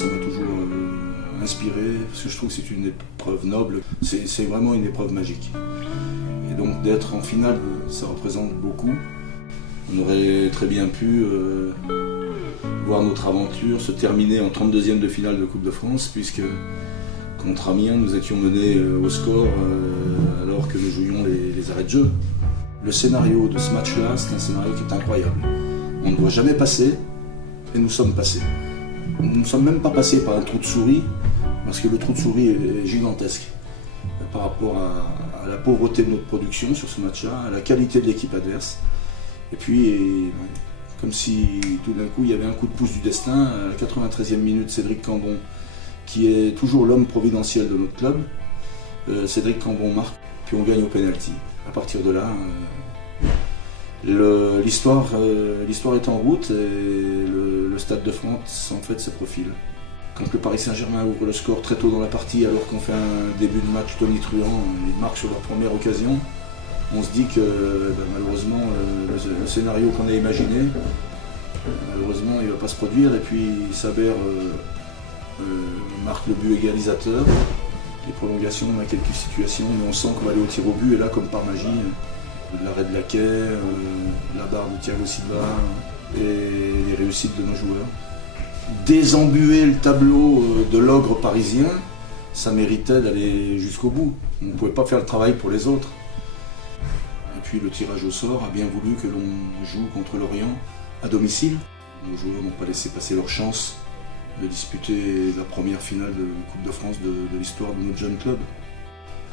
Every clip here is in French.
ça m'a toujours inspiré, parce que je trouve que c'est une épreuve noble, c'est vraiment une épreuve magique. Et donc d'être en finale, ça représente beaucoup. On aurait très bien pu voir notre aventure se terminer en 32e de finale de Coupe de France, puisque contre Amiens, nous étions menés au score alors que nous jouions les arrêts de jeu. Le scénario de ce match-là, c'est un scénario qui est incroyable. On ne doit jamais passer, et nous sommes passés. Nous ne sommes même pas passés par un trou de souris, parce que le trou de souris est gigantesque par rapport à la pauvreté de notre production sur ce match-là, à la qualité de l'équipe adverse. Et puis, comme si tout d'un coup il y avait un coup de pouce du destin, à la 93e minute, Cédric Cambon, qui est toujours l'homme providentiel de notre club, Cédric Cambon marque, puis on gagne au pénalty. À partir de là, l'histoire est en route et le Stade de France en fait se profile. Quand le Paris Saint-Germain ouvre le score très tôt dans la partie, alors qu'on fait un début de match tonitruant, ils marquent sur leur première occasion, on se dit que malheureusement le scénario qu'on a imaginé, malheureusement il ne va pas se produire, et puis Saber marque le but égalisateur. Les prolongations, on a quelques situations, mais on sent qu'on va aller au tir au but, et là comme par magie, l'arrêt de Laquais, la barre de Thiago Silva et les réussites de nos joueurs. Désembuer le tableau de l'ogre parisien, ça méritait d'aller jusqu'au bout. On ne pouvait pas faire le travail pour les autres. Et puis le tirage au sort a bien voulu que l'on joue contre Lorient à domicile. Nos joueurs n'ont pas laissé passer leur chance de disputer la première finale de Coupe de France de l'histoire de notre jeune club.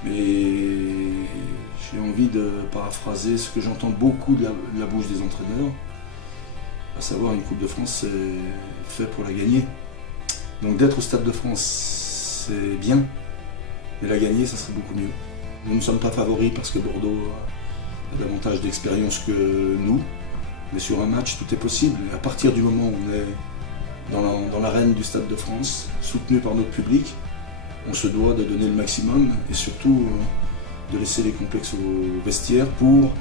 Mais j'ai envie de paraphraser ce que j'entends beaucoup de la bouche des entraîneurs, à savoir une Coupe de France, c'est fait pour la gagner. Donc d'être au Stade de France, c'est bien, mais la gagner, ça serait beaucoup mieux. Nous ne sommes pas favoris parce que Bordeaux a davantage d'expérience que nous, mais sur un match, tout est possible. Et à partir du moment où on est dans l'arène du Stade de France, soutenu par notre public, on se doit de donner le maximum et surtout de laisser les complexes au vestiaire pour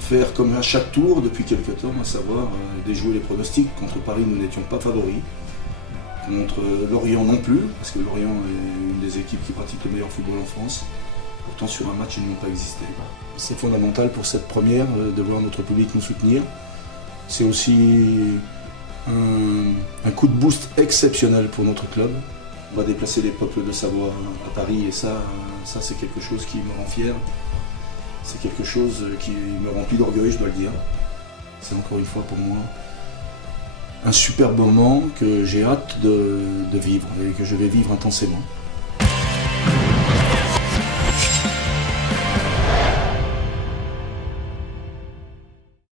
faire comme à chaque tour depuis quelques temps, à savoir déjouer les pronostics. Contre Paris, nous n'étions pas favoris. Contre Lorient non plus, parce que Lorient est une des équipes qui pratique le meilleur football en France. Pourtant, sur un match, ils n'ont pas existé. C'est fondamental pour cette première de voir notre public nous soutenir. C'est aussi un coup de boost exceptionnel pour notre club. On va déplacer les peuples de Savoie à Paris, et ça c'est quelque chose qui me rend fier. C'est quelque chose qui me remplit d'orgueil, je dois le dire. C'est encore une fois pour moi un super moment que j'ai hâte de vivre et que je vais vivre intensément.